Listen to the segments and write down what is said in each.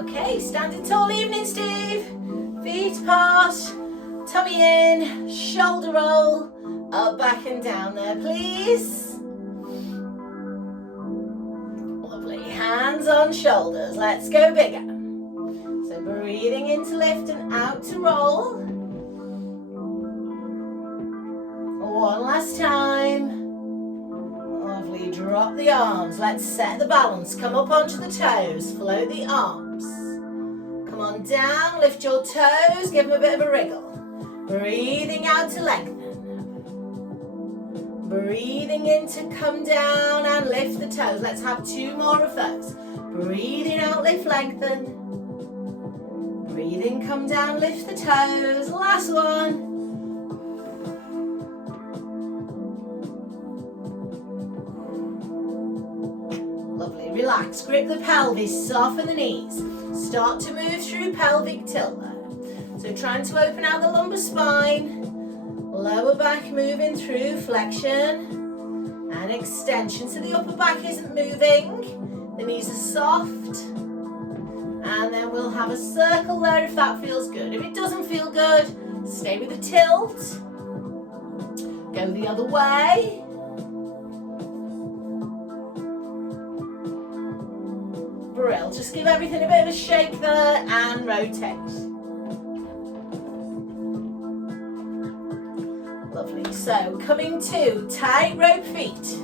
Okay, standing tall evening, Steve. Feet apart, tummy in, shoulder roll, up, back and down there, please. Lovely, hands on shoulders, let's go bigger. So breathing in to lift and out to roll. One last time. Lovely, drop the arms, let's set the balance, come up onto the toes, float the arms. Come on down, lift your toes, give them a bit of a wriggle. Breathing out to lengthen. Breathing in to come down and lift the toes. Let's have 2 more of those. Breathing out, lift, lengthen. Breathing, come down, lift the toes. Last one. Lovely, relax, grip the pelvis, soften the knees. Start to move through pelvic tilt there. So trying to open out the lumbar spine. Lower back moving through flexion and extension. So the upper back isn't moving. The knees are soft. And then we'll have a circle there if that feels good. If it doesn't feel good, stay with the tilt. Go the other way. Brill. Just give everything a bit of a shake there and rotate. Lovely. So coming to tightrope feet.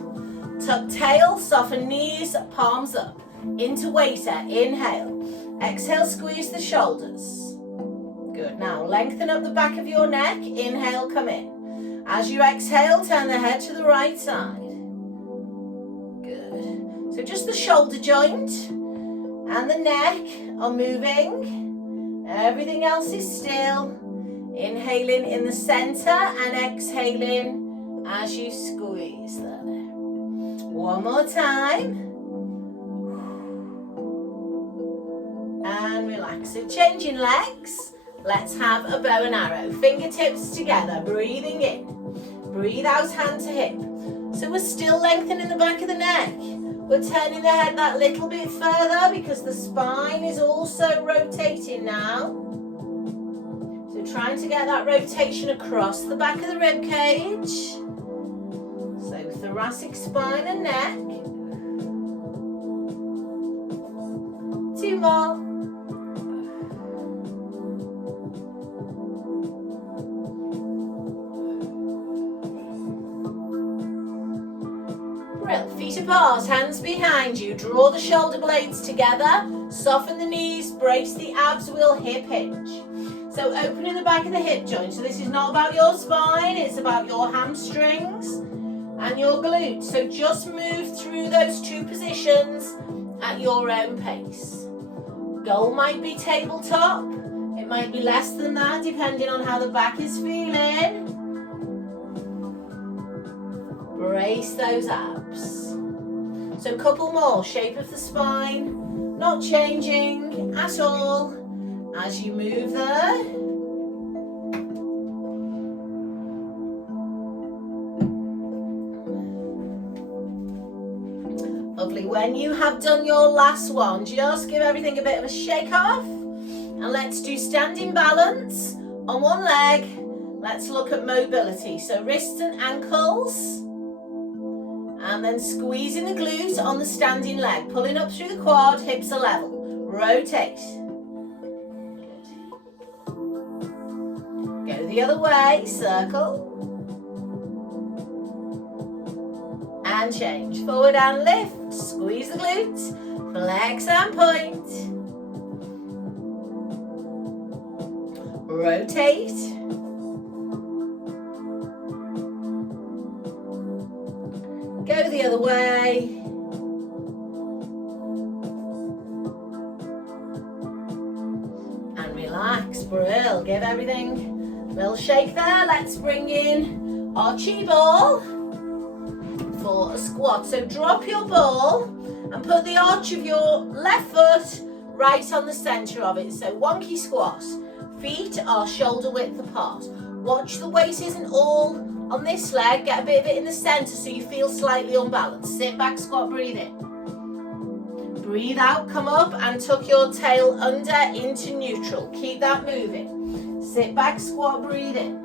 Tuck tail, soften knees, palms up. Into waiter. Inhale. Exhale, squeeze the shoulders. Good. Now lengthen up the back of your neck. Inhale, come in. As you exhale, turn the head to the right side. Good. So just the shoulder joint and the neck are moving. Everything else is still. Inhaling in the center and exhaling as you squeeze there. One more time. And relax. So changing legs. Let's have a bow and arrow. Fingertips together. Breathing in. Breathe out, hand to hip. So we're still lengthening the back of the neck. We're turning the head that little bit further because the spine is also rotating now. So trying to get that rotation across the back of the rib cage. So thoracic spine and neck. 2 more. Feet apart, hands behind you. Draw the shoulder blades together. Soften the knees, brace the abs, we'll hip hinge. So opening the back of the hip joint. So this is not about your spine, it's about your hamstrings and your glutes. So just move through those 2 positions at your own pace. Goal might be tabletop. It might be less than that depending on how the back is feeling. Brace those abs. So a couple more, shape of the spine, not changing at all as you move there. Lovely, when you have done your last one, just give everything a bit of a shake off and let's do standing balance on one leg. Let's look at mobility, so wrists and ankles. And then squeezing the glute on the standing leg, pulling up through the quad, hips are level. Rotate. Good. Go the other way, circle. And change. Forward and lift, squeeze the glute, flex and point. Rotate. Go the other way. And relax, brill. Give everything a little shake there. Let's bring in our chi ball for a squat. So drop your ball and put the arch of your left foot right on the center of it. So wonky squat. Feet are shoulder width apart. Watch the weight isn't all on this leg, get a bit of it in the center so you feel slightly unbalanced. Sit back, squat, breathe in. Breathe out, come up and tuck your tail under into neutral. Keep that moving. Sit back, squat, breathe in.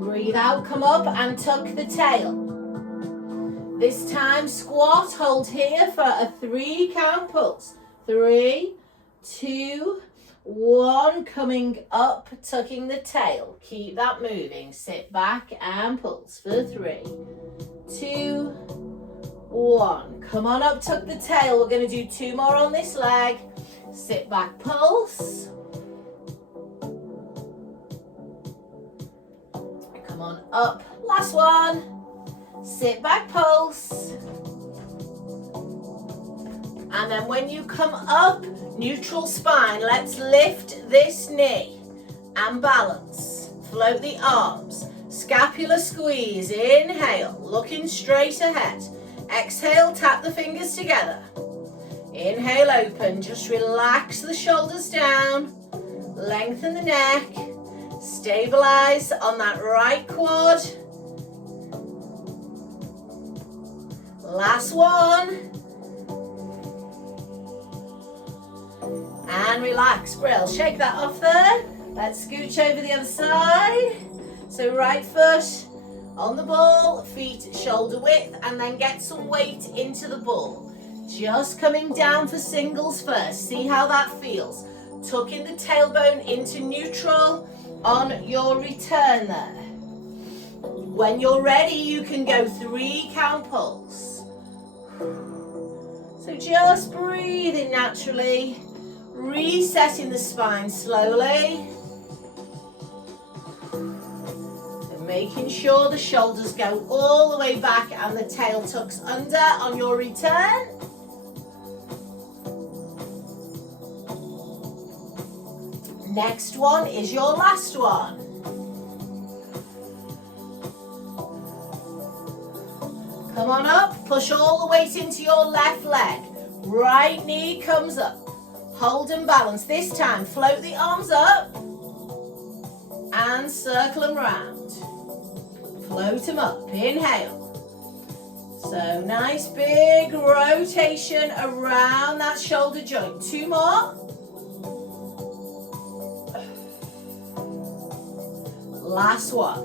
Breathe out, come up and tuck the tail. This time squat, hold here for a 3 count pulse. 3, 2, 1, coming up, tucking the tail. Keep that moving. Sit back and pulse for 3, 2, 1. Come on up, tuck the tail. We're going to do 2 more on this leg. Sit back, pulse. Come on up. Last one. Sit back, pulse. And then when you come up, neutral spine, let's lift this knee and balance. Float the arms. Scapular squeeze. Inhale, looking straight ahead. Exhale, tap the fingers together. Inhale, open. Just relax the shoulders down. Lengthen the neck. Stabilize on that right quad. Last one. And relax, Brill. Shake that off there. Let's scooch over the other side. So right foot on the ball, feet shoulder width, and then get some weight into the ball. Just coming down for singles first. See how that feels. Tucking the tailbone into neutral on your return there. When you're ready, you can go 3 count pulse. So just breathing naturally. Resetting the spine slowly. So making sure the shoulders go all the way back and the tail tucks under on your return. Next one is your last one. Come on up, push all the weight into your left leg. Right knee comes up. Hold and balance. This time, float the arms up and circle them round. Float them up. Inhale. So nice big rotation around that shoulder joint. 2 more. Last one.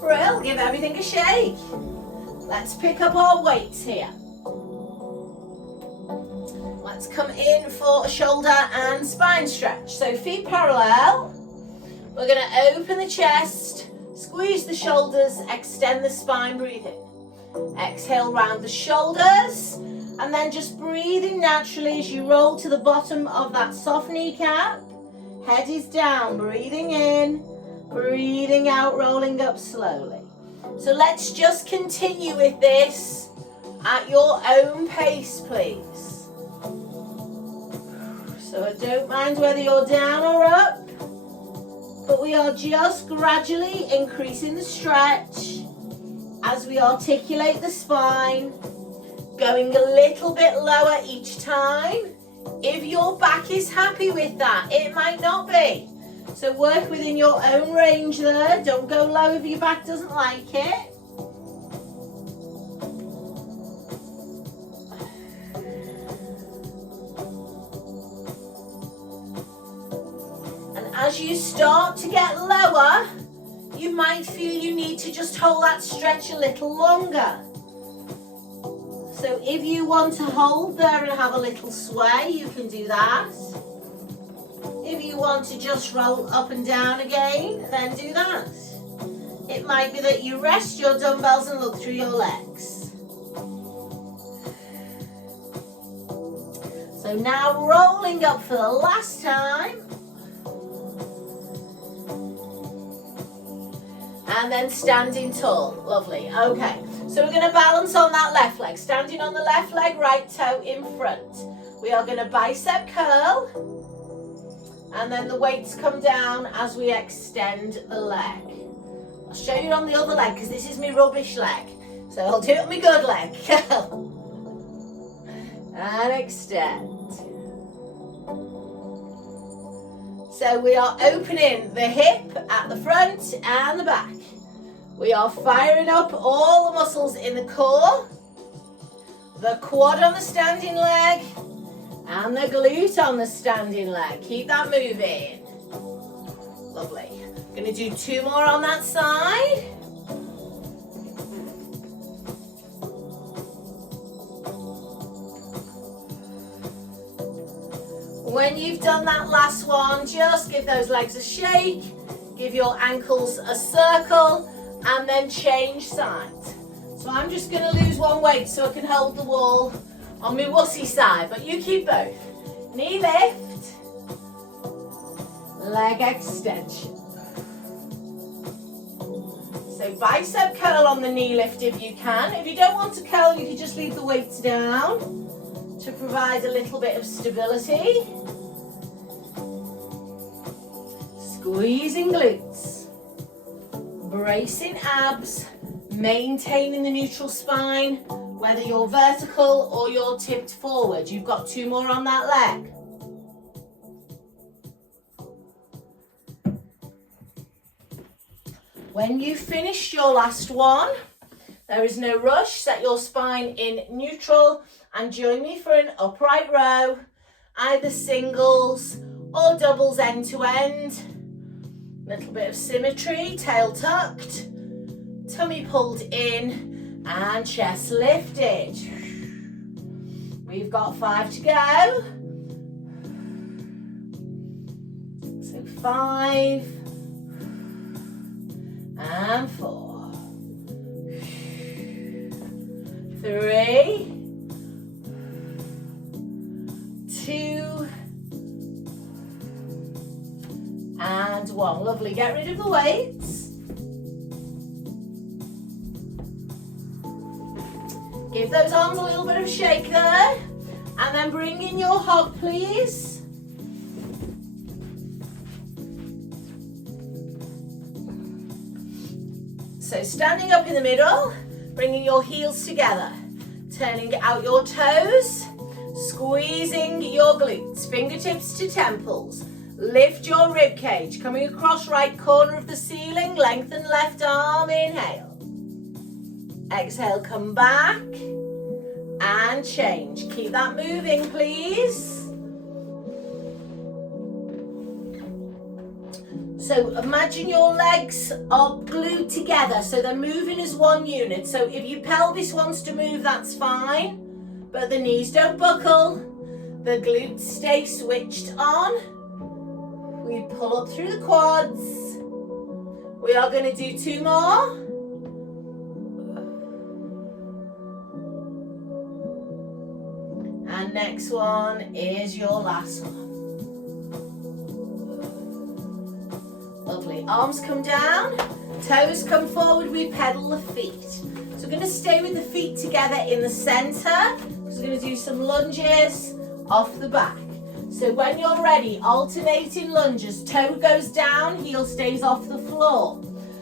Brill, give everything a shake. Let's pick up our weights here. Let's come in for a shoulder and spine stretch. So feet parallel. We're going to open the chest, squeeze the shoulders, extend the spine, breathe in. Exhale, round the shoulders. And then just breathing naturally as you roll to the bottom of that soft kneecap. Head is down, breathing in, breathing out, rolling up slowly. So let's just continue with this at your own pace, please. So I don't mind whether you're down or up, but we are just gradually increasing the stretch as we articulate the spine, going a little bit lower each time. If your back is happy with that, it might not be. So work within your own range there. Don't go low if your back doesn't like it. And as you start to get lower, you might feel you need to just hold that stretch a little longer. So if you want to hold there and have a little sway, you can do that. If you want to just roll up and down again, then do that. It might be that you rest your dumbbells and look through your legs. So now rolling up for the last time. And then standing tall. Lovely. Okay. So we're going to balance on that left leg. Standing on the left leg, right toe in front. We are going to bicep curl. And then the weights come down as we extend the leg. I'll show you on the other leg because this is my rubbish leg. So I'll do it on my good leg. And extend. So we are opening the hip at the front and the back. We are firing up all the muscles in the core, the quad on the standing leg, and the glute on the standing leg. Keep that moving. Lovely. Going to do 2 more on that side. When you've done that last one, just give those legs a shake, give your ankles a circle, and then change sides. So I'm just going to lose one weight so I can hold the wall on my wussy side, but you keep both. Knee lift, leg extension. So bicep curl on the knee lift if you can. If you don't want to curl, you can just leave the weights down to provide a little bit of stability. Squeezing glutes, bracing abs, maintaining the neutral spine, whether you're vertical or you're tipped forward. You've got 2 more on that leg. When you've finished your last one, there is no rush. Set your spine in neutral and join me for an upright row, either singles or doubles end to end. Little bit of symmetry, tail tucked, tummy pulled in, and chest lifted. We've got 5 to go. So 5 and 4, 3, 2 and 1. Lovely. Get rid of the weights. Give those arms a little bit of shake there. And then bring in your hug, please. So standing up in the middle, bringing your heels together, turning out your toes, squeezing your glutes, fingertips to temples. Lift your rib cage, coming across right corner of the ceiling, lengthen left arm, inhale. Exhale, come back and change. Keep that moving, please. So imagine your legs are glued together, so they're moving as one unit. So if your pelvis wants to move, that's fine, but the knees don't buckle, the glutes stay switched on. We pull up through the quads. We are going to do 2 more. And next one is your last one. Lovely. Arms come down, toes come forward, we pedal the feet. So we're going to stay with the feet together in the center, because we're going to do some lunges off the back. So when you're ready, alternating lunges, toe goes down, heel stays off the floor.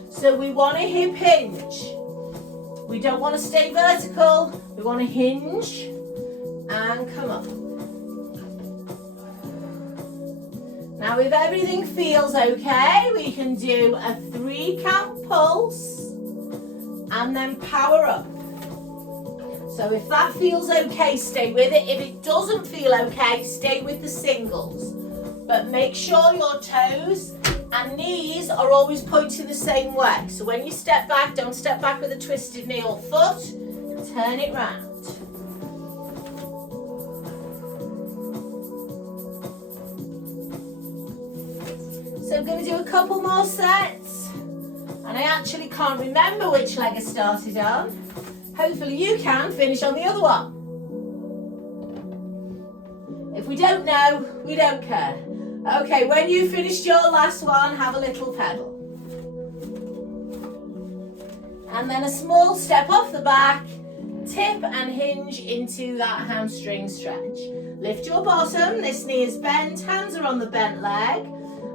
So we want to hip hinge. We don't want to stay vertical, we want to hinge and come up. Now if everything feels okay, we can do a 3 count pulse and then power up. So if that feels okay, stay with it. If it doesn't feel okay, stay with the singles. But make sure your toes and knees are always pointing the same way. So when you step back, don't step back with a twisted knee or foot. Turn it round. So I'm going to do a couple more sets. And I actually can't remember which leg I started on. Hopefully you can finish on the other one. If we don't know, we don't care. Okay, when you finished your last one, have a little pedal. And then a small step off the back, tip and hinge into that hamstring stretch. Lift your bottom, this knee is bent, hands are on the bent leg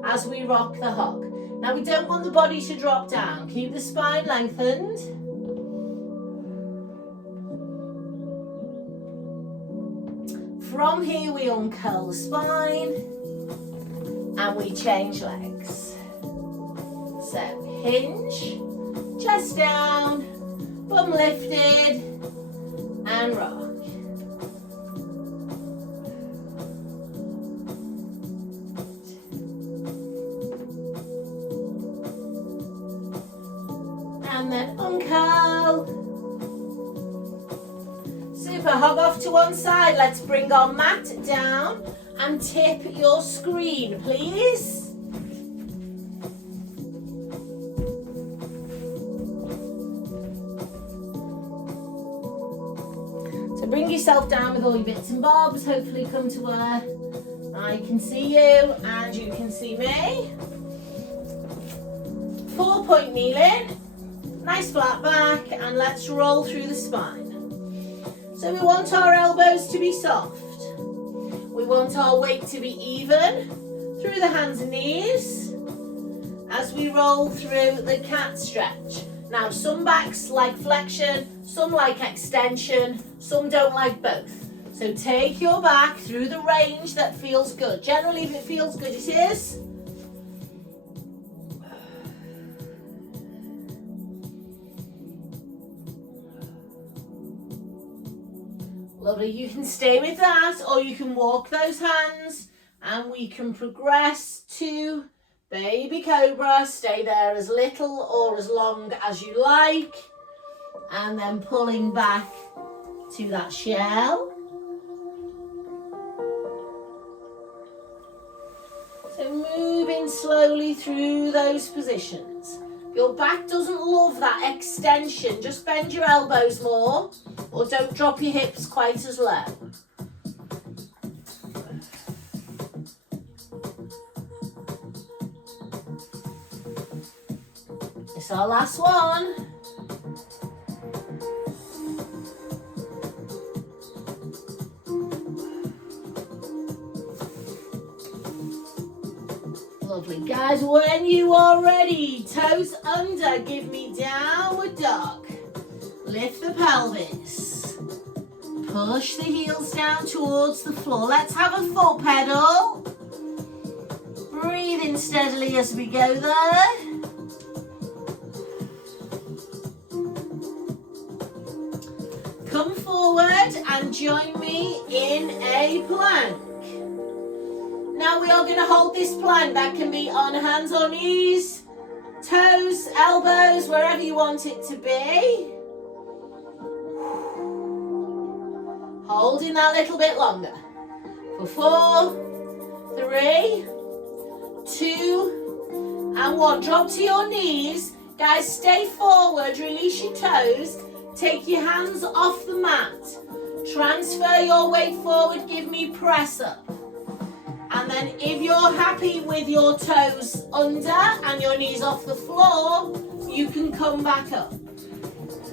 as we rock the hug. Now we don't want the body to drop down. Keep the spine lengthened. From here we uncurl the spine and we change legs. So hinge, Chest down, bum lifted, and rock. And then uncurl. Super, hop off to one side. Let's bring our mat down and tip your screen, please. So bring yourself down with all your bits and bobs. Hopefully come to where I can see you and you can see me. 4-point kneeling. Nice flat back, and let's roll through the spine. So we want our elbows to be soft. We want our weight to be even through the hands and knees as we roll through the cat stretch. Now, some backs like flexion, some like extension, some don't like both. So take your back through the range that feels good. Generally, if it feels good, it is. Lovely, you can stay with that, or you can walk those hands and we can progress to baby cobra. Stay there as little or as long as you like, and then pulling back to that shell. So moving slowly through those positions. Your back doesn't love that extension. Just bend your elbows more, or don't drop your hips quite as low. It's our last one. Lovely, guys, when you are ready, toes under, give me downward dog. Lift the pelvis. Push the heels down towards the floor. Let's have a foot pedal. Breathe in steadily as we go there. Come forward and join me in a plank. Now we are going to hold this plank. That can be on hands or knees, toes, elbows, wherever you want it to be. Holding that a little bit longer. For 4, 3, 2, and 1. Drop to your knees. Guys, stay forward, release your toes. Take your hands off the mat. Transfer your weight forward, give me press up. And then if you're happy with your toes under and your knees off the floor, you can come back up.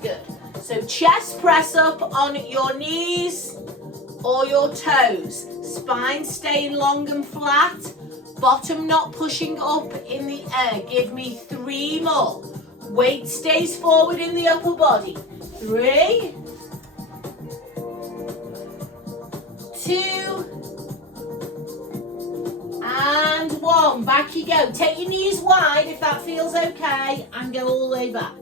Good. So chest press up on your knees or your toes. Spine staying long and flat. Bottom not pushing up in the air. Give me 3 more. Weight stays forward in the upper body. 3, 2, and 1. Back you go. Take your knees wide if that feels okay, and go all the way back.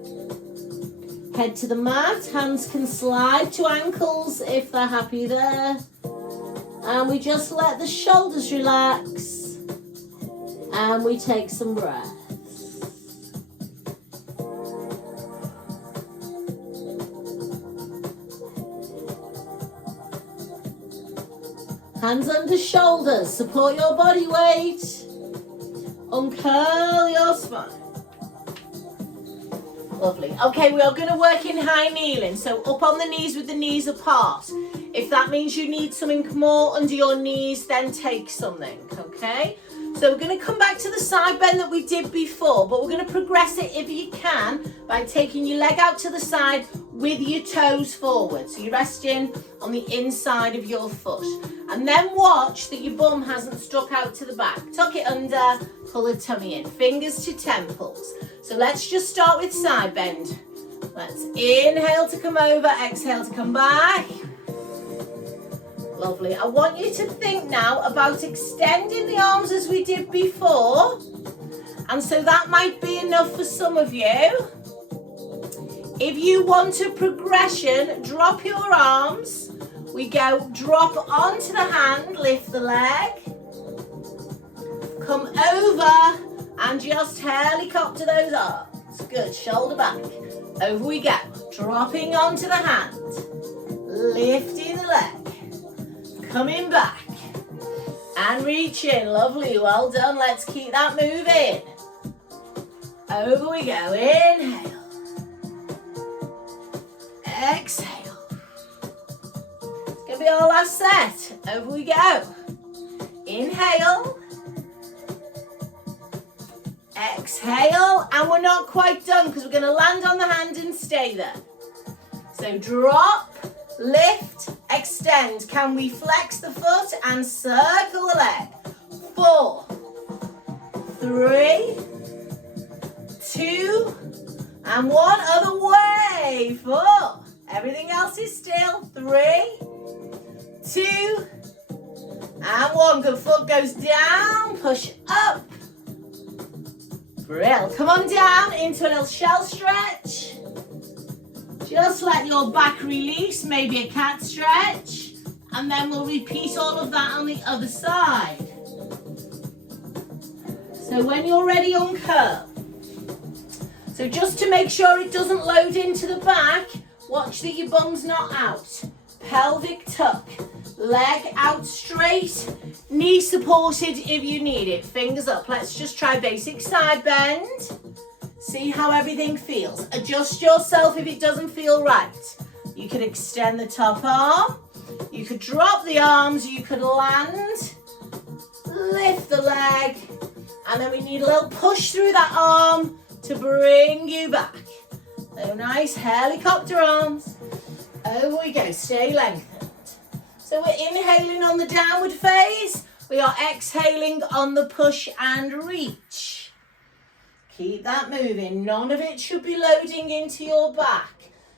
Head to the mat. Hands can slide to ankles if they're happy there. And we just let the shoulders relax. And we take some breaths. Hands under shoulders, support your body weight. Uncurl your spine. Lovely. Okay, we are going to work in high kneeling. So up on the knees with the knees apart. If that means you need something more under your knees, then take something, okay? So we're going to come back to the side bend that we did before, but we're going to progress it if you can by taking your leg out to the side with your toes forward. So you're resting on the inside of your foot. And then watch that your bum hasn't stuck out to the back. Tuck it under, pull the tummy in. Fingers to temples. So let's just start with side bend. Let's inhale to come over, exhale to come back. Lovely. I want you to think now about extending the arms as we did before. And so that might be enough for some of you. If you want a progression, drop your arms. We go drop onto the hand, lift the leg. Come over and just helicopter those arms. Good, shoulder back. Over we go. Dropping onto the hand. Lifting the leg. Coming back. And reaching. Lovely, well done. Let's keep that moving. Over we go. Inhale. Exhale. It's going to be our last set. Over we go. Inhale. Exhale. And we're not quite done because we're going to land on the hand and stay there. So drop, lift, extend. Can we flex the foot and circle the leg? 4, 3, 2, and 1. Other way. 4. Everything else is still. 3, 2, and 1. Good, foot goes down. Push up. Brill. Come on down into a little shell stretch. Just let your back release, maybe a cat stretch, and then we'll repeat all of that on the other side. So when you're ready, uncurl. So just to make sure it doesn't load into the back, watch that your bum's not out. Pelvic tuck, leg out straight, knee supported if you need it. Fingers up. Let's just try basic side bend. See how everything feels. Adjust yourself if it doesn't feel right. You could extend the top arm. You could drop the arms. You could land. Lift the leg. And then we need a little push through that arm to bring you back. So nice helicopter arms. Over we go. Stay lengthened. So we're inhaling on the downward phase. We are exhaling on the push and reach. Keep that moving. None of it should be loading into your back.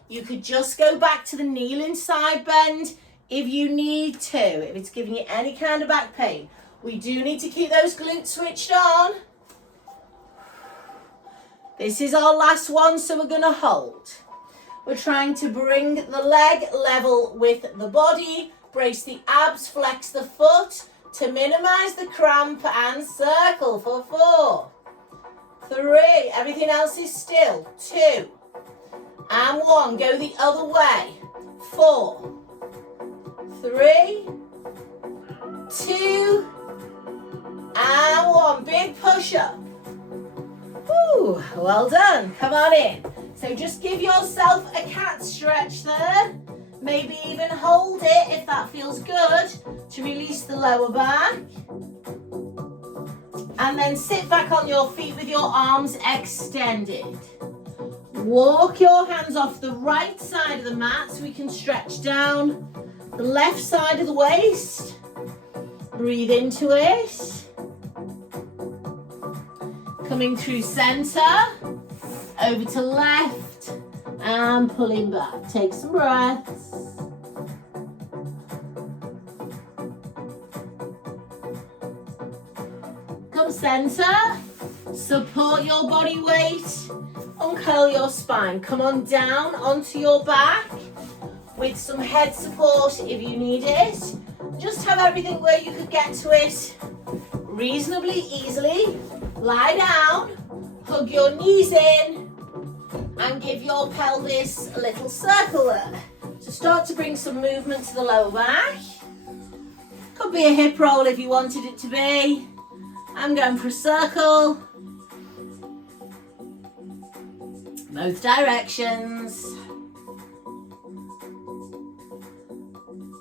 You could just go back to the kneeling side bend if you need to, if it's giving you any kind of back pain. We do need to keep those glutes switched on. This is our last one, so we're going to hold. We're trying to bring the leg level with the body, brace the abs, flex the foot to minimize the cramp and circle for 4. 3, everything else is still. 2, and 1, go the other way. 4, 3, 2, and 1, big push up. Woo, well done, come on in. So just give yourself a cat stretch there. Maybe even hold it if that feels good to release the lower back. And then sit back on your feet with your arms extended. Walk your hands off the right side of the mat so we can stretch down the left side of the waist. Breathe into it. Coming through center, over to left, and pulling back. Take some breaths. Center, support your body weight, uncurl your spine, come on down onto your back with some head support if you need it. Just have everything where you could get to it reasonably easily. Lie down, hug your knees in and give your pelvis a little circle there. So start to bring some movement to the lower back. Could be a hip roll if you wanted it to be. I'm going for a circle. Both directions.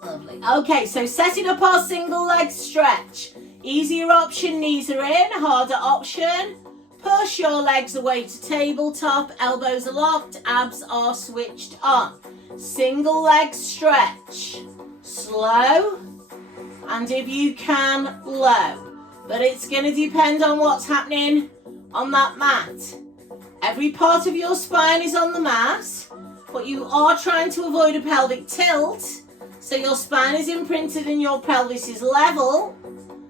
Lovely. Okay, so setting up our single leg stretch. Easier option, knees are in. Harder option, push your legs away to tabletop. Elbows are locked, abs are switched on. Single leg stretch. Slow, and if you can, low. But it's going to depend on what's happening on that mat. Every part of your spine is on the mat, but you are trying to avoid a pelvic tilt. So your spine is imprinted and your pelvis is level.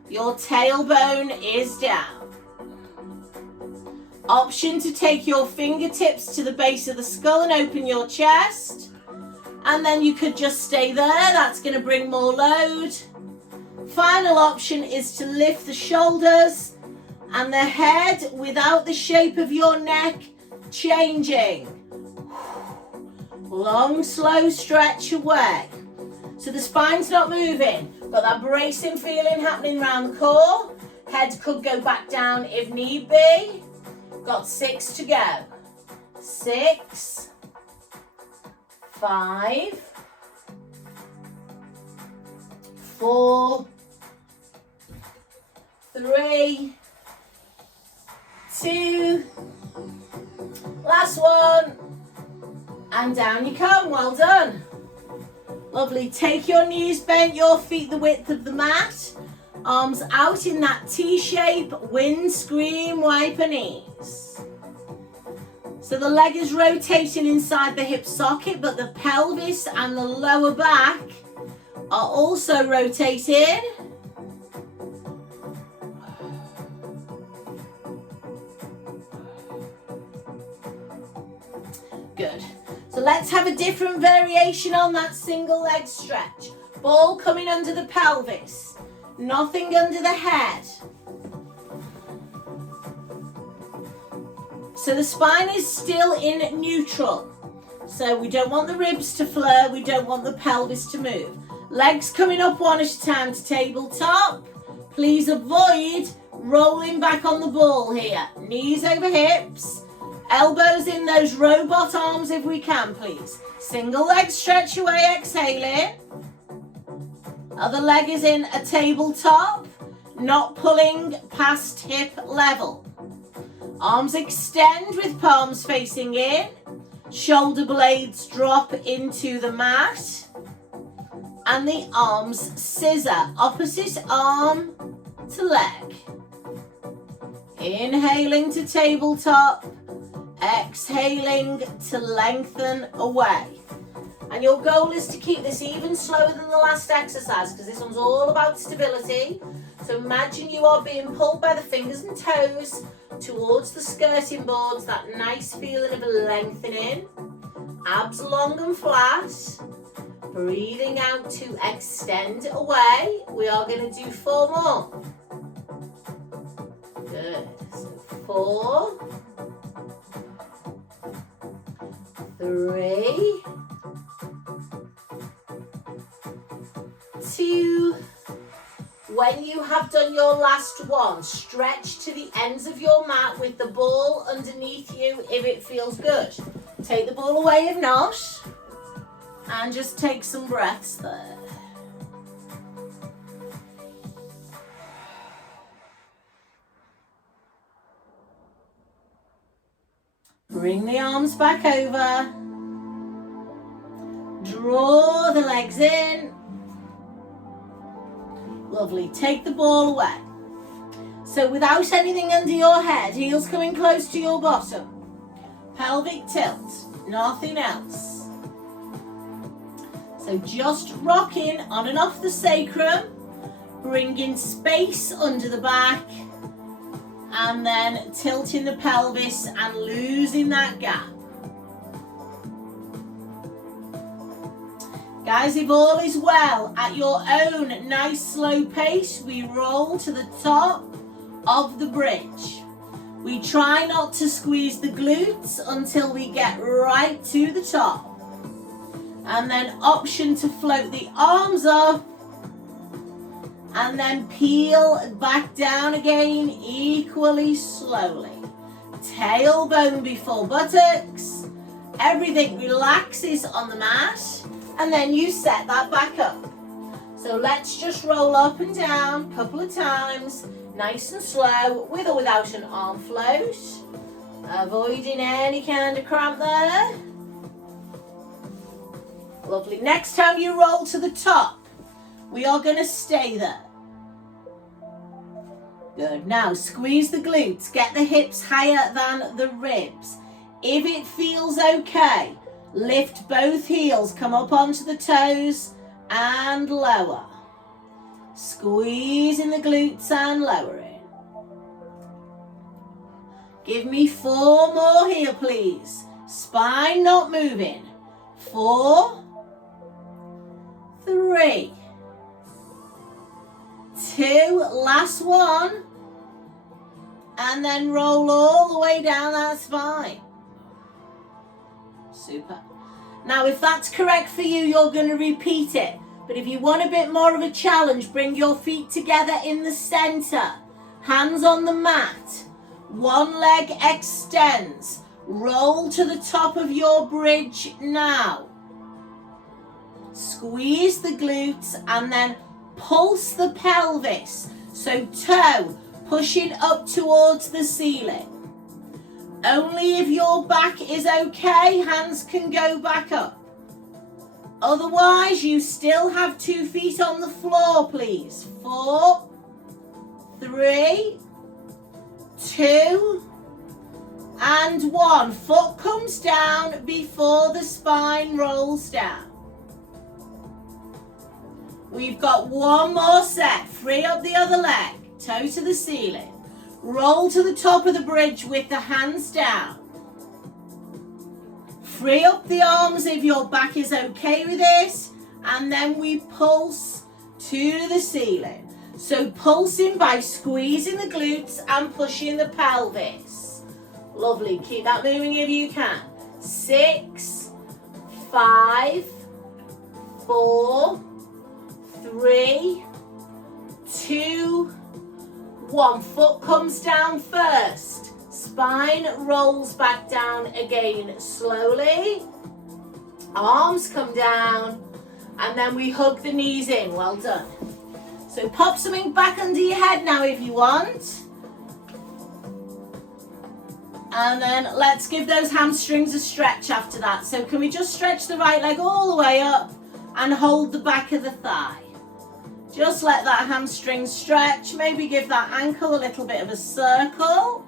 Your tailbone is down. Option to take your fingertips to the base of the skull and open your chest. And then you could just stay there. That's going to bring more load. Final option is to lift the shoulders and the head without the shape of your neck changing. Long, slow stretch away. So the spine's not moving. Got that bracing feeling happening around the core. Head could go back down if need be. Got 6 to go. 6, 5, 4, 3, 2, last one, and down you come. Well done. Lovely. Take your knees bent, your feet the width of the mat, arms out in that T shape, windscreen wiper knees. So the leg is rotating inside the hip socket, but the pelvis and the lower back are also rotating. Good. So let's have a different variation on that single leg stretch. Ball coming under the pelvis, nothing under the head. So the spine is still in neutral. So we don't want the ribs to flare, we don't want the pelvis to move. Legs coming up one at a time to tabletop. Please avoid rolling back on the ball here. Knees over hips, elbows in those robot arms if we can, please. Single leg stretch away, exhaling. Other leg is in a tabletop, not pulling past hip level. Arms extend with palms facing in. Shoulder blades drop into the mat. And the arms scissor, opposite arm to leg. Inhaling to tabletop, exhaling to lengthen away. And your goal is to keep this even slower than the last exercise, because this one's all about stability. So imagine you are being pulled by the fingers and toes towards the skirting boards, that nice feeling of a lengthening. Abs long and flat. Breathing out to extend away. We are going to do 4 more. Good. So 4, 3, 2. When you have done your last one, stretch to the ends of your mat with the ball underneath you if it feels good. Take the ball away if not, and just take some breaths there. Bring the arms back over. Draw the legs in. Lovely. Take the ball away. So without anything under your head, heels coming close to your bottom. Pelvic tilt, nothing else. So just rocking on and off the sacrum, bringing space under the back, and then tilting the pelvis and losing that gap. Guys, if all is well, at your own nice slow pace, we roll to the top of the bridge. We try not to squeeze the glutes until we get right to the top. And then option to float the arms up and then peel back down again equally slowly. Tailbone before buttocks. Everything relaxes on the mat. And then you set that back up. So let's just roll up and down a couple of times, nice and slow, with or without an arm float. Avoiding any kind of cramp there. Lovely. Next time you roll to the top, we are going to stay there. Good. Now squeeze the glutes, get the hips higher than the ribs. If it feels okay, lift both heels, come up onto the toes and lower. Squeezing the glutes and lowering. Give me 4 more here, please. Spine not moving. 4, 3, 2, last one. And then roll all the way down that spine. Super. Now, if that's correct for you, you're going to repeat it. But if you want a bit more of a challenge, bring your feet together in the center. Hands on the mat. One leg extends. Roll to the top of your bridge now. Squeeze the glutes and then pulse the pelvis. So toe pushing up towards the ceiling. Only if your back is okay, hands can go back up. Otherwise, you still have 2 feet on the floor, please. 4, 3, 2, and 1. Foot comes down before the spine rolls down. We've got 1 more set. Free up the other leg. Toe to the ceiling. Roll to the top of the bridge with the hands down. Free up the arms if your back is okay with this. And then we pulse to the ceiling. So pulsing by squeezing the glutes and pushing the pelvis. Lovely. Keep that moving if you can. 6, 5, 4, 3, 2, 1. Foot comes down first. Spine rolls back down again slowly. Arms come down. And then we hug the knees in. Well done. So pop something back under your head now if you want. And then let's give those hamstrings a stretch after that. So can we just stretch the right leg all the way up and hold the back of the thigh? Just let that hamstring stretch. Maybe give that ankle a little bit of a circle.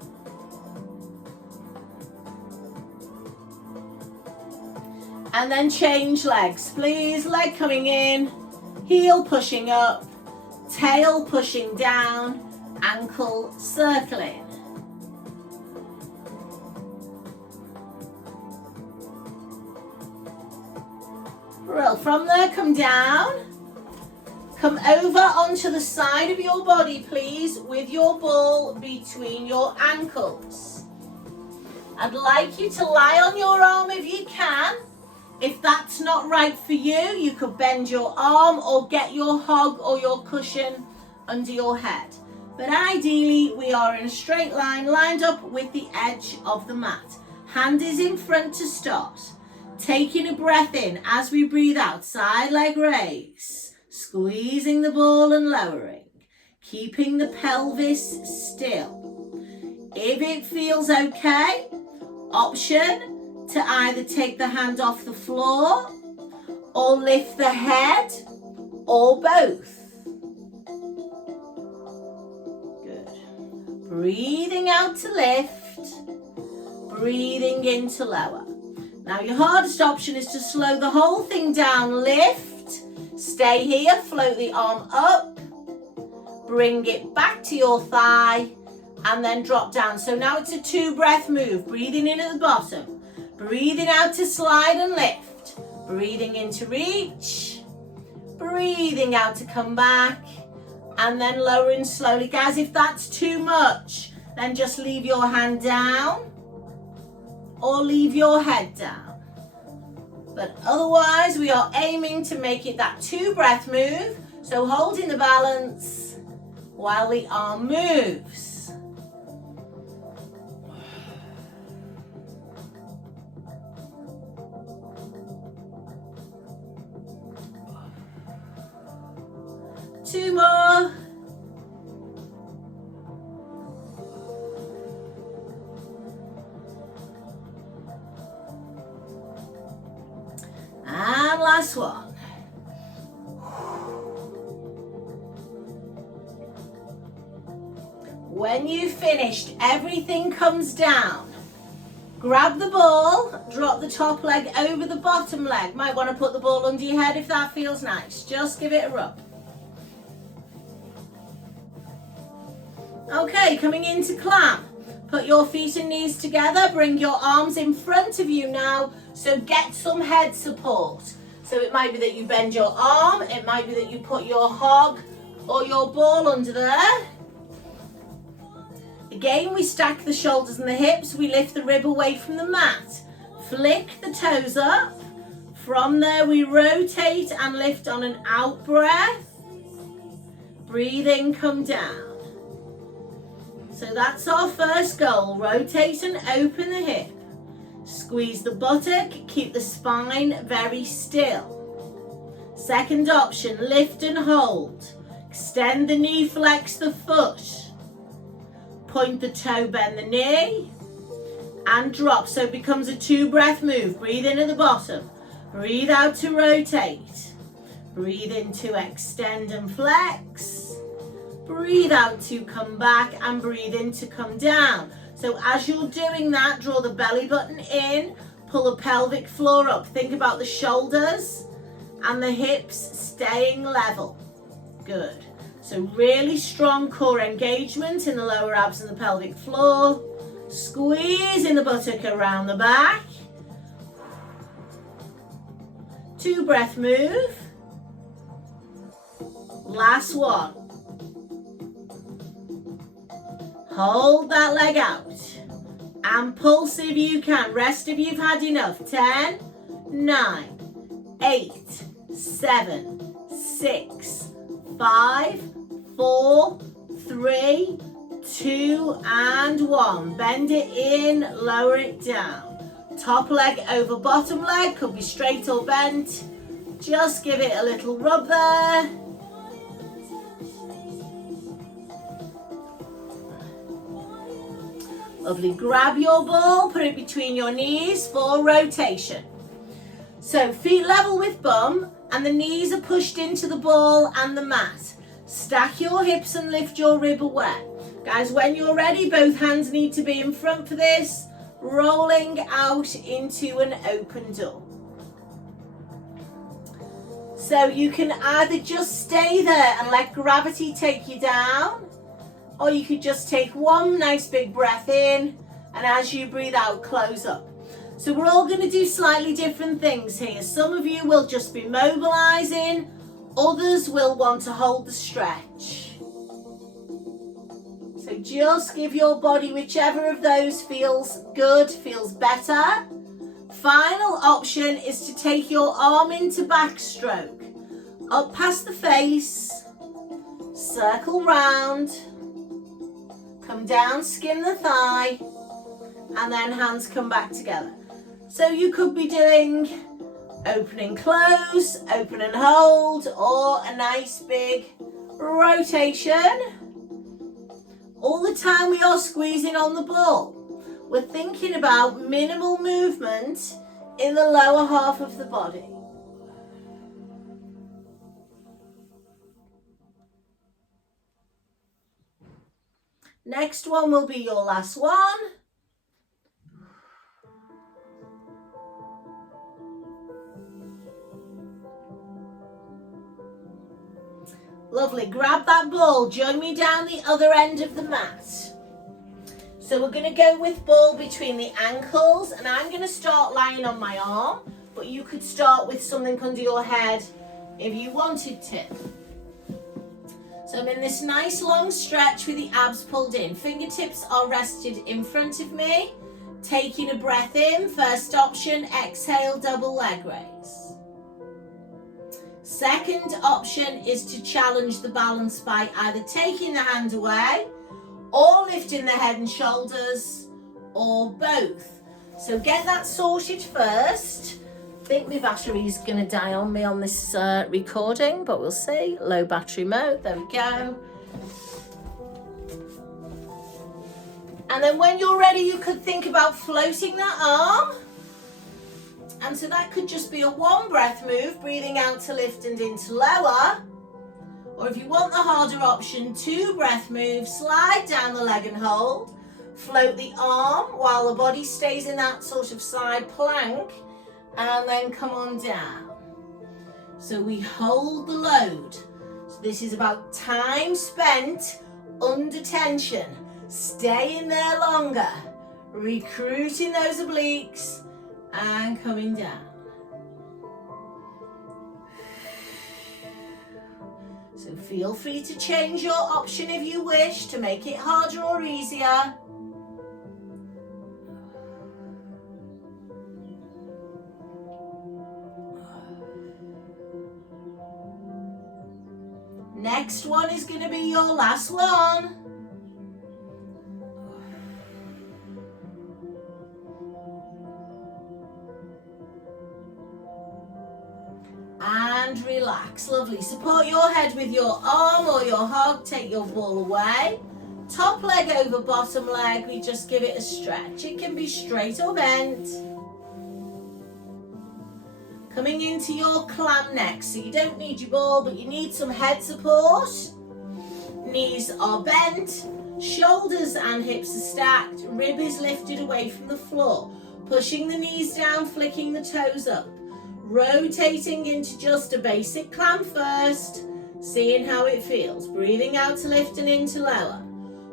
And then change legs, please. Leg coming in, heel pushing up, tail pushing down, ankle circling. Well, from there, come down. Come over onto the side of your body, please, with your ball between your ankles. I'd like you to lie on your arm if you can. If that's not right for you, you could bend your arm or get your hug or your cushion under your head. But ideally, we are in a straight line, lined up with the edge of the mat. Hand is in front to start. Taking a breath in as we breathe out, side leg raise. Squeezing the ball and lowering. Keeping the pelvis still. If it feels okay, option to either take the hand off the floor or lift the head or both. Good. Breathing out to lift, breathing in to lower. Now your hardest option is to slow the whole thing down, lift, stay here, float the arm up, bring it back to your thigh and then drop down. So now it's a 2 breath move, breathing in at the bottom. Breathing out to slide and lift. Breathing in to reach. Breathing out to come back. And then lowering slowly. Guys, if that's too much, then just leave your hand down. Or leave your head down. But otherwise, we are aiming to make it that 2 breath move. So holding the balance while the arm moves. Two more. And last one. When you've finished, everything comes down. Grab the ball, drop the top leg over the bottom leg. Might want to put the ball under your head if that feels nice. Just give it a rub. Okay, coming into clam. Put your feet and knees together, bring your arms in front of you now, so get some head support. So it might be that you bend your arm, it might be that you put your hog or your ball under there. Again, we stack the shoulders and the hips, we lift the rib away from the mat. Flick the toes up. From there, we rotate and lift on an out breath. Breathe in, come down. So that's our first goal. Rotate and open the hip. Squeeze the buttock, keep the spine very still. Second option, lift and hold. Extend the knee, flex the foot. Point the toe, bend the knee, and drop. So it becomes a 2-breath move. Breathe in at the bottom. Breathe out to rotate. Breathe in to extend and flex. Breathe out to come back and breathe in to come down. So as you're doing that, draw the belly button in, pull the pelvic floor up. Think about the shoulders and the hips staying level. Good. So really strong core engagement in the lower abs and the pelvic floor. Squeeze in the buttock around the back. 2-breath move. Last one. Hold that leg out. And pulse if you can. Rest if you've had enough. 10, 9, 8, 7, 6, 5, 4, 3, 2, and 1. Bend it in, lower it down. Top leg over bottom leg, could be straight or bent. Just give it a little rub there. Lovely, grab your ball, put it between your knees for rotation. So feet level with bum and the knees are pushed into the ball and the mat. Stack your hips and lift your rib away. Guys, when you're ready, both hands need to be in front for this. Rolling out into an open door. So you can either just stay there and let gravity take you down, or you could just take one nice big breath in, and as you breathe out, close up. So we're all going to do slightly different things here. Some of you will just be mobilizing, others will want to hold the stretch. So just give your body whichever of those feels good, feels better. Final option is to take your arm into backstroke. Up past the face, circle round, come down, skin the thigh, and then hands come back together. So you could be doing open and close, open and hold, or a nice big rotation. All the time we are squeezing on the ball. We're thinking about minimal movement in the lower half of the body. Next one will be your last one. Lovely, grab that ball, join me down the other end of the mat. So we're going to go with ball between the ankles, and I'm going to start lying on my arm, but you could start with something under your head if you wanted to. So I'm in this nice long stretch with the abs pulled in. Fingertips are rested in front of me. Taking a breath in, first option, exhale, double leg raise. Second option is to challenge the balance by either taking the hand away or lifting the head and shoulders, or both. So get that sorted first. I think my battery is going to die on me on this recording, but we'll see. Low battery mode, there we go. And then when you're ready, you could think about floating that arm. And so that could just be a 1-breath move, breathing out to lift and into lower. Or if you want the harder option, 2-breath move, slide down the leg and hold. Float the arm while the body stays in that sort of side plank, and then come on down. So we hold the load. So this is about time spent under tension. Staying there longer, recruiting those obliques and coming down. So feel free to change your option if you wish to make it harder or easier. Next one is going to be your last one. And relax. Lovely. Support your head with your arm or your hug. Take your ball away. Top leg over bottom leg. We just give it a stretch. It can be straight or bent. Coming into your clam next. So you don't need your ball, but you need some head support. Knees are bent. Shoulders and hips are stacked. Rib is lifted away from the floor. Pushing the knees down, flicking the toes up. Rotating into just a basic clam first. Seeing how it feels. Breathing out to lift and in to lower.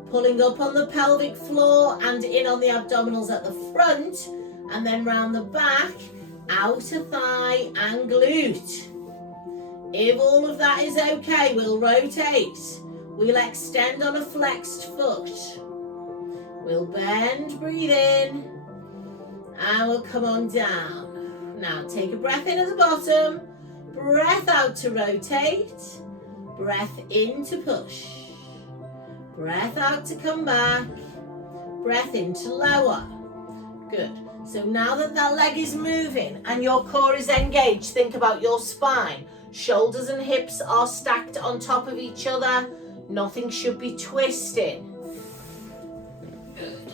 Pulling up on the pelvic floor and in on the abdominals at the front. And then round the back. Outer thigh and glute. If all of that is okay, we'll rotate. We'll extend on a flexed foot. We'll bend, breathe in, and we'll come on down. Now take a breath in at the bottom, breath out to rotate, breath in to push, breath out to come back, breath in to lower. Good. So now that that leg is moving and your core is engaged, think about your spine. Shoulders and hips are stacked on top of each other. Nothing should be twisting. Good.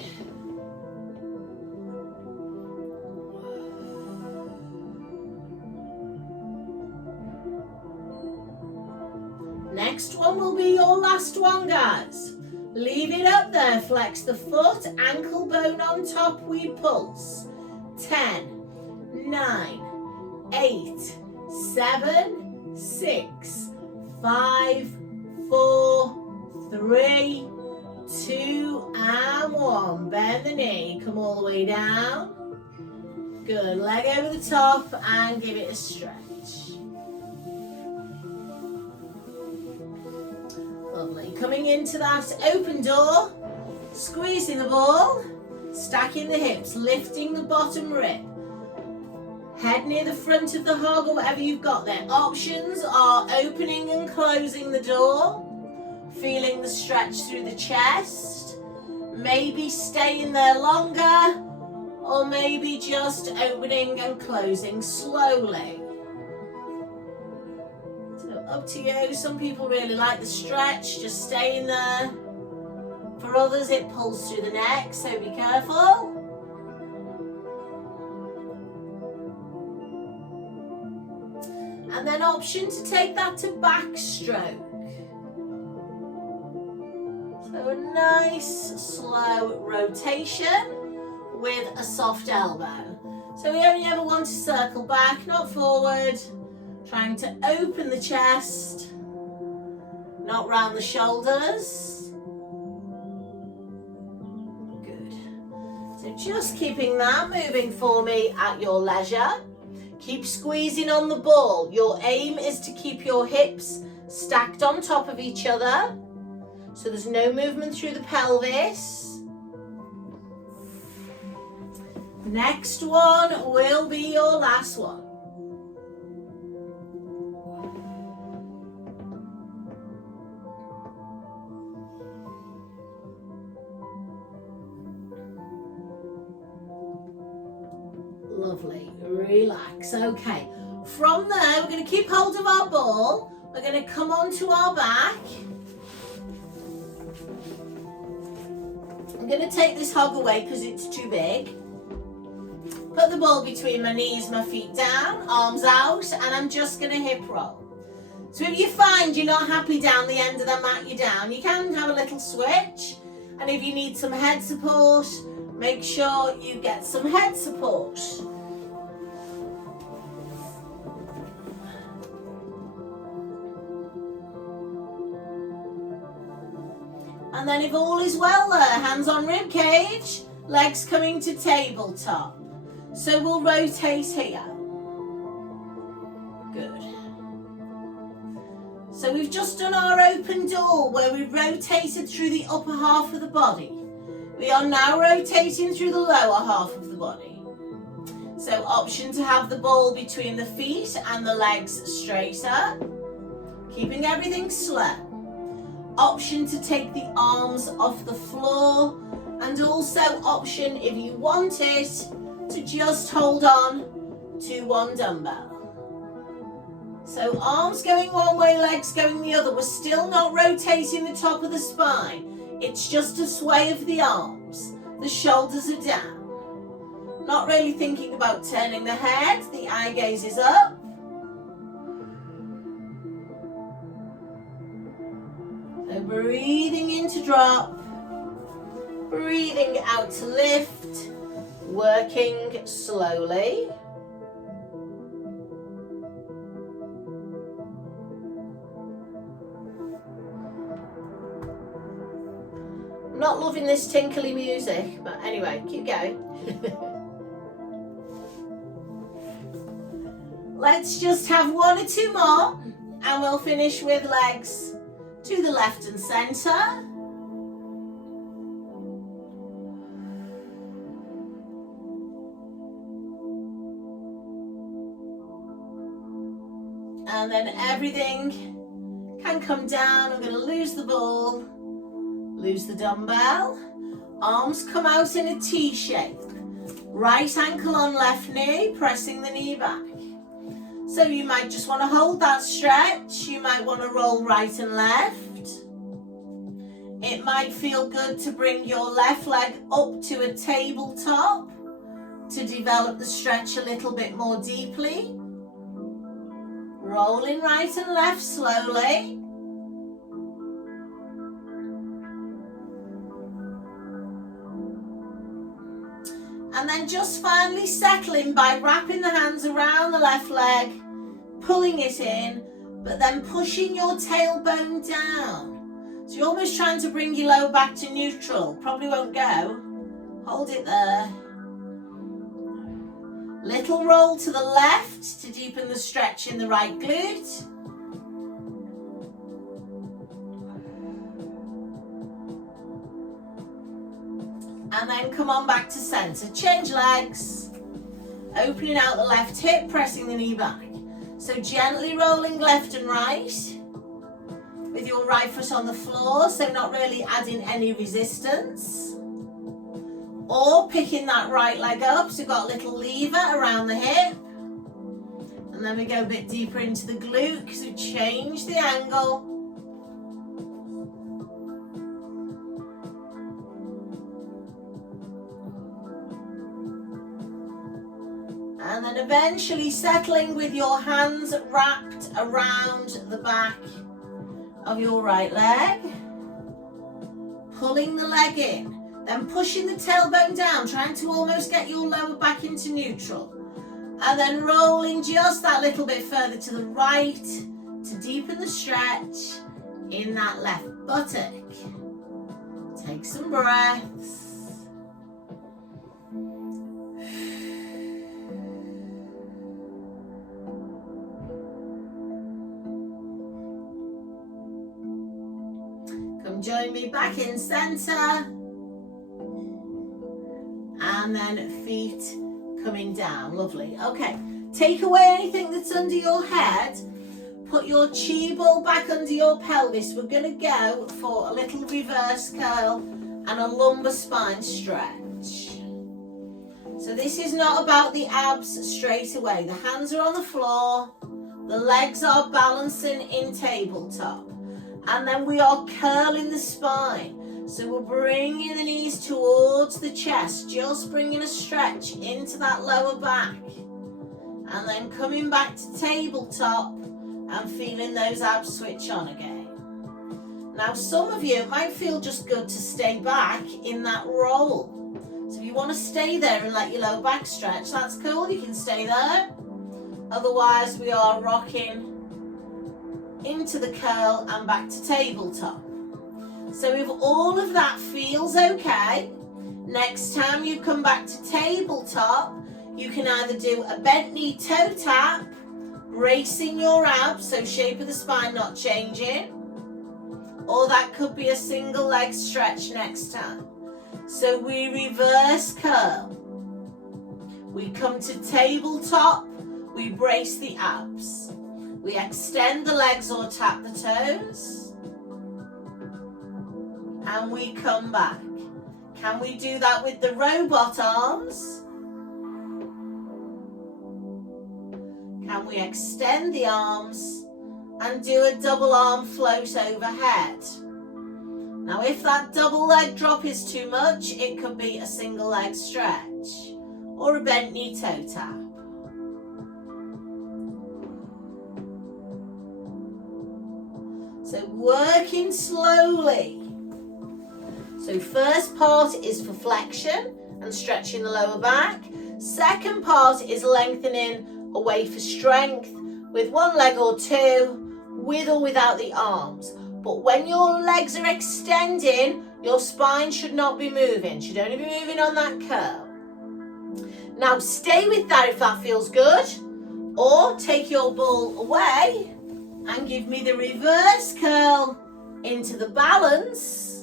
Next one will be your last one, guys. Leave it up there, flex the foot, ankle bone on top, we pulse. 10, 9, 8, 7, 6, 5, 4, 3, 2, and 1. Bend the knee, come all the way down. Good, leg over the top and give it a stretch. Lovely. Coming into that open door, squeezing the ball, stacking the hips, lifting the bottom rib. Head near the front of the hog or whatever you've got there. Options are opening and closing the door, feeling the stretch through the chest, maybe staying there longer, or maybe just opening and closing slowly. Up to you. Some people really like the stretch, just staying there. For others, it pulls through the neck, so be careful. And then option to take that to backstroke. So a nice slow rotation with a soft elbow. So we only ever want to circle back, not forward. Trying to open the chest, not round the shoulders. Good. So just keeping that moving for me at your leisure. Keep squeezing on the ball. Your aim is to keep your hips stacked on top of each other. So there's no movement through the pelvis. Next one will be your last one. Lovely, relax. Okay, from there we're going to keep hold of our ball. We're going to come onto our back. I'm going to take this hog away because it's too big. Put the ball between my knees, my feet down, arms out, and I'm just going to hip roll. So if you find you're not happy down the end of the mat you're down, you can have a little switch. And if you need some head support, make sure you get some head support. And then if all is well there, hands on rib cage, legs coming to tabletop. So we'll rotate here. Good. So we've just done our open door where we've rotated through the upper half of the body. We are now rotating through the lower half of the body. So option to have the ball between the feet and the legs straighter, keeping everything slow. Option to take the arms off the floor, and also option, if you want it, to just hold on to one dumbbell. So arms going one way, legs going the other. We're still not rotating the top of the spine. It's just a sway of the arms. The shoulders are down. Not really thinking about turning the head. The eye gaze is up. So breathing in to drop. Breathing out to lift. Working slowly. I'm not loving this tinkly music, but anyway, keep going. Let's just have one or two more, and we'll finish with legs to the left and centre. And then everything can come down. I'm going to lose the ball, lose the dumbbell. Arms come out in a T shape. Right ankle on left knee, pressing the knee back. So you might just want to hold that stretch. You might want to roll right and left. It might feel good to bring your left leg up to a tabletop to develop the stretch a little bit more deeply. Rolling right and left slowly. And then just finally settling by wrapping the hands around the left leg, pulling it in, but then pushing your tailbone down. So you're almost trying to bring your lower back to neutral. Probably won't go. Hold it there. Little roll to the left to deepen the stretch in the right glute. And then come on back to centre. Change legs. Opening out the left hip, pressing the knee back. So gently rolling left and right with your right foot on the floor, so not really adding any resistance. Or picking that right leg up, so you've got a little lever around the hip. And then we go a bit deeper into the glute because we change the angle. And then eventually settling with your hands wrapped around the back of your right leg. Pulling the leg in. Then pushing the tailbone down, trying to almost get your lower back into neutral. And then rolling just that little bit further to the right to deepen the stretch in that left buttock. Take some breaths. Come join me back in centre. And then feet coming down. Lovely. Okay, take away anything that's under your head. Put your chi ball back under your pelvis. We're going to go for a little reverse curl and a lumbar spine stretch. So this is not about the abs straight away. The hands are on the floor. The legs are balancing in tabletop. And then we are curling the spine. So we're bringing the knees towards the chest, just bringing a stretch into that lower back. And then coming back to tabletop and feeling those abs switch on again. Now some of you, it might feel just good to stay back in that roll. So if you want to stay there and let your lower back stretch, that's cool, you can stay there. Otherwise we are rocking into the curl and back to tabletop. So if all of that feels okay, next time you come back to tabletop, you can either do a bent knee toe tap, bracing your abs, so shape of the spine not changing, or that could be a single leg stretch next time. So we reverse curl. We come to tabletop, we brace the abs. We extend the legs or tap the toes. And we come back. Can we do that with the robot arms? Can we extend the arms and do a double arm float overhead? Now if that double leg drop is too much, it could be a single leg stretch or a bent knee toe tap. So working slowly. So first part is for flexion and stretching the lower back. Second part is lengthening away for strength with one leg or two, with or without the arms. But when your legs are extending, your spine should not be moving. Should only be moving on that curl. Now stay with that if that feels good, or take your ball away and give me the reverse curl into the balance.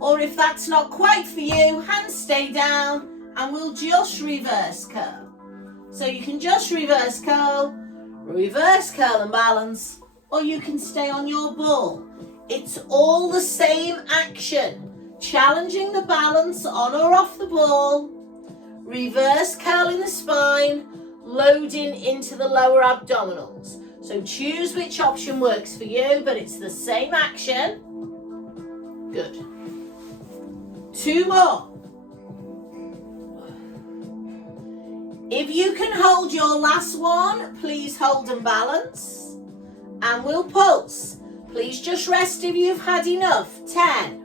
Or if that's not quite for you, hands stay down and we'll just reverse curl. So you can just reverse curl and balance, or you can stay on your ball. It's all the same action, challenging the balance on or off the ball, reverse curling the spine, loading into the lower abdominals. So choose which option works for you, but it's the same action. Good. 2 more. If you can hold your last one, please hold and balance. And we'll pulse. Please just rest if you've had enough. 10,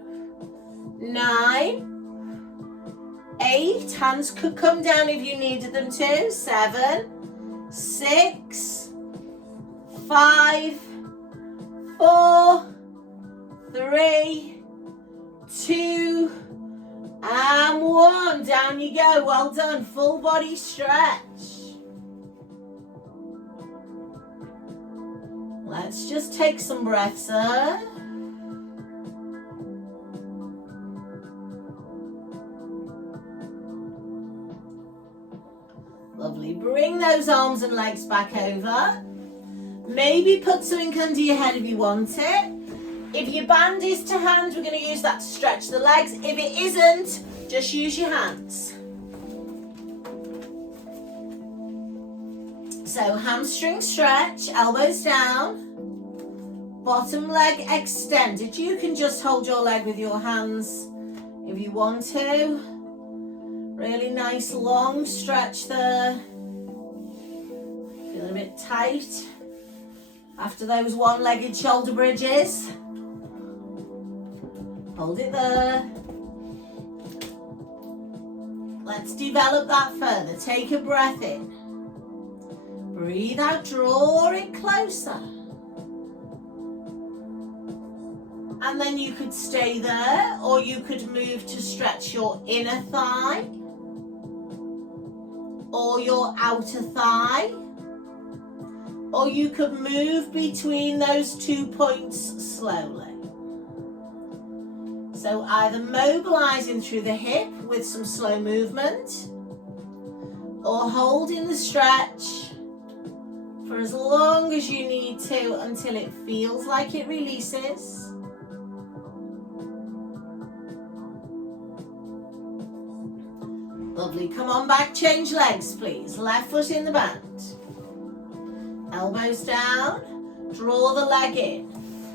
9, 8. Hands could come down if you needed them to. 7, 6, 5, 4, 3, 2, and 1. Down you go. Well done. Full body stretch. Let's just take some breaths in. Lovely. Bring those arms and legs back over. Maybe put something under your head if you want it. If your band is to hand, we're going to use that to stretch the legs. If it isn't, just use your hands. So hamstring stretch, elbows down, bottom leg extended. You can just hold your leg with your hands if you want to. Really nice long stretch there. Feeling a bit tight after those one-legged shoulder bridges. Hold it there. Let's develop that further. Take a breath in. Breathe out, draw it closer. And then you could stay there, or you could move to stretch your inner thigh or your outer thigh. Or you could move between those 2 points slowly. So either mobilizing through the hip with some slow movement, or holding the stretch for as long as you need to until it feels like it releases. Lovely. Come on back, change legs please. Left foot in the band. Elbows down, draw the leg in.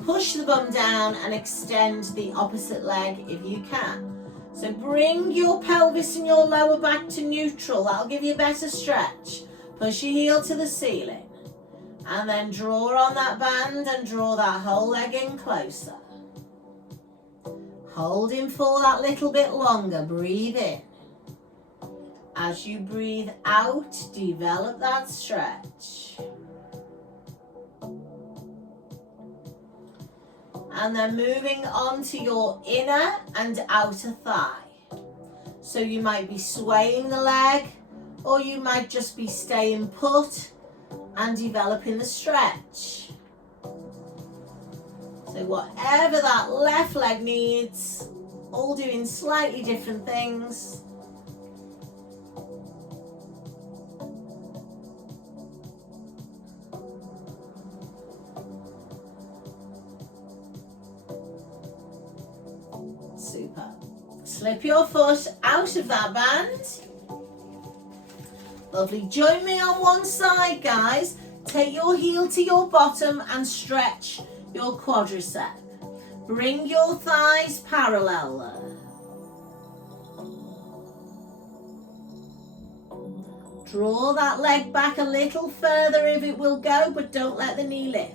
Push the bum down and extend the opposite leg if you can. So bring your pelvis and your lower back to neutral. That'll give you a better stretch. Push your heel to the ceiling. And then draw on that band and draw that whole leg in closer. Holding for that little bit longer. Breathe in. As you breathe out, develop that stretch. And then moving on to your inner and outer thigh. So you might be swaying the leg, or you might just be staying put and developing the stretch. So whatever that left leg needs, all doing slightly different things. Super. Slip your foot out of that band. Lovely. Join me on one side, guys. Take your heel to your bottom and stretch your quadricep. Bring your thighs parallel. Draw that leg back a little further if it will go, but don't let the knee lift.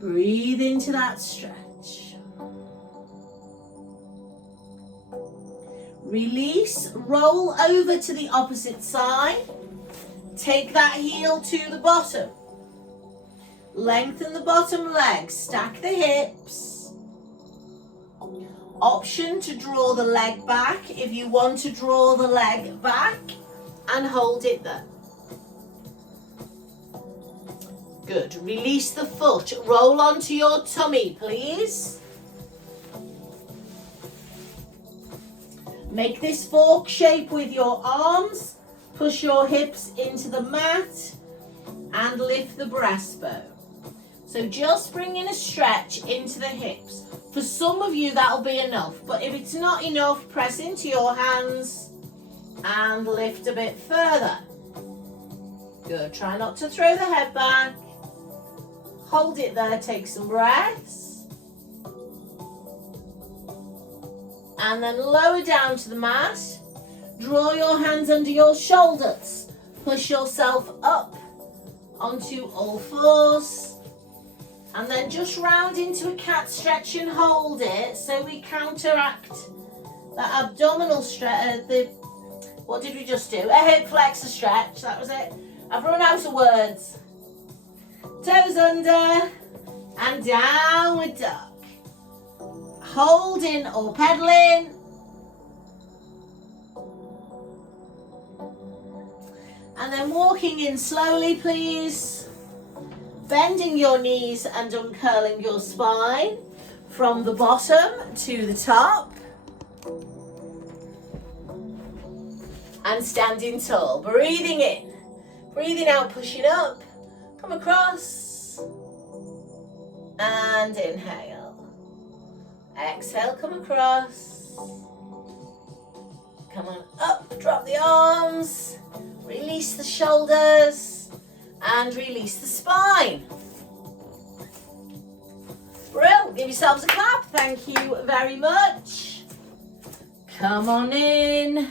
Breathe into that stretch. Release, roll over to the opposite side. Take that heel to the bottom. Lengthen the bottom leg, stack the hips. Option to draw the leg back if you want to draw the leg back, and hold it there. Good. Release the foot. Roll onto your tummy, please. Make this fork shape with your arms. Push your hips into the mat and lift the breastbone. So just bring in a stretch into the hips. For some of you, that'll be enough. But if it's not enough, press into your hands and lift a bit further. Good. Try not to throw the head back. Hold it there. Take some breaths. And then lower down to the mat. Draw your hands under your shoulders. Push yourself up onto all fours. And then just round into a cat stretch and hold it, so we counteract that abdominal stretch. What did we just do? A hip flexor stretch, that was it. I've run out of words. Toes under and downward dog. Holding or pedaling. And then walking in slowly, please. Bending your knees and uncurling your spine from the bottom to the top. And standing tall. Breathing in. Breathing out, pushing up. Come across. And inhale. Exhale, come across. Come on up, drop the arms. Release the shoulders. And release the spine. Brilliant. Give yourselves a clap. Thank you very much. Come on in.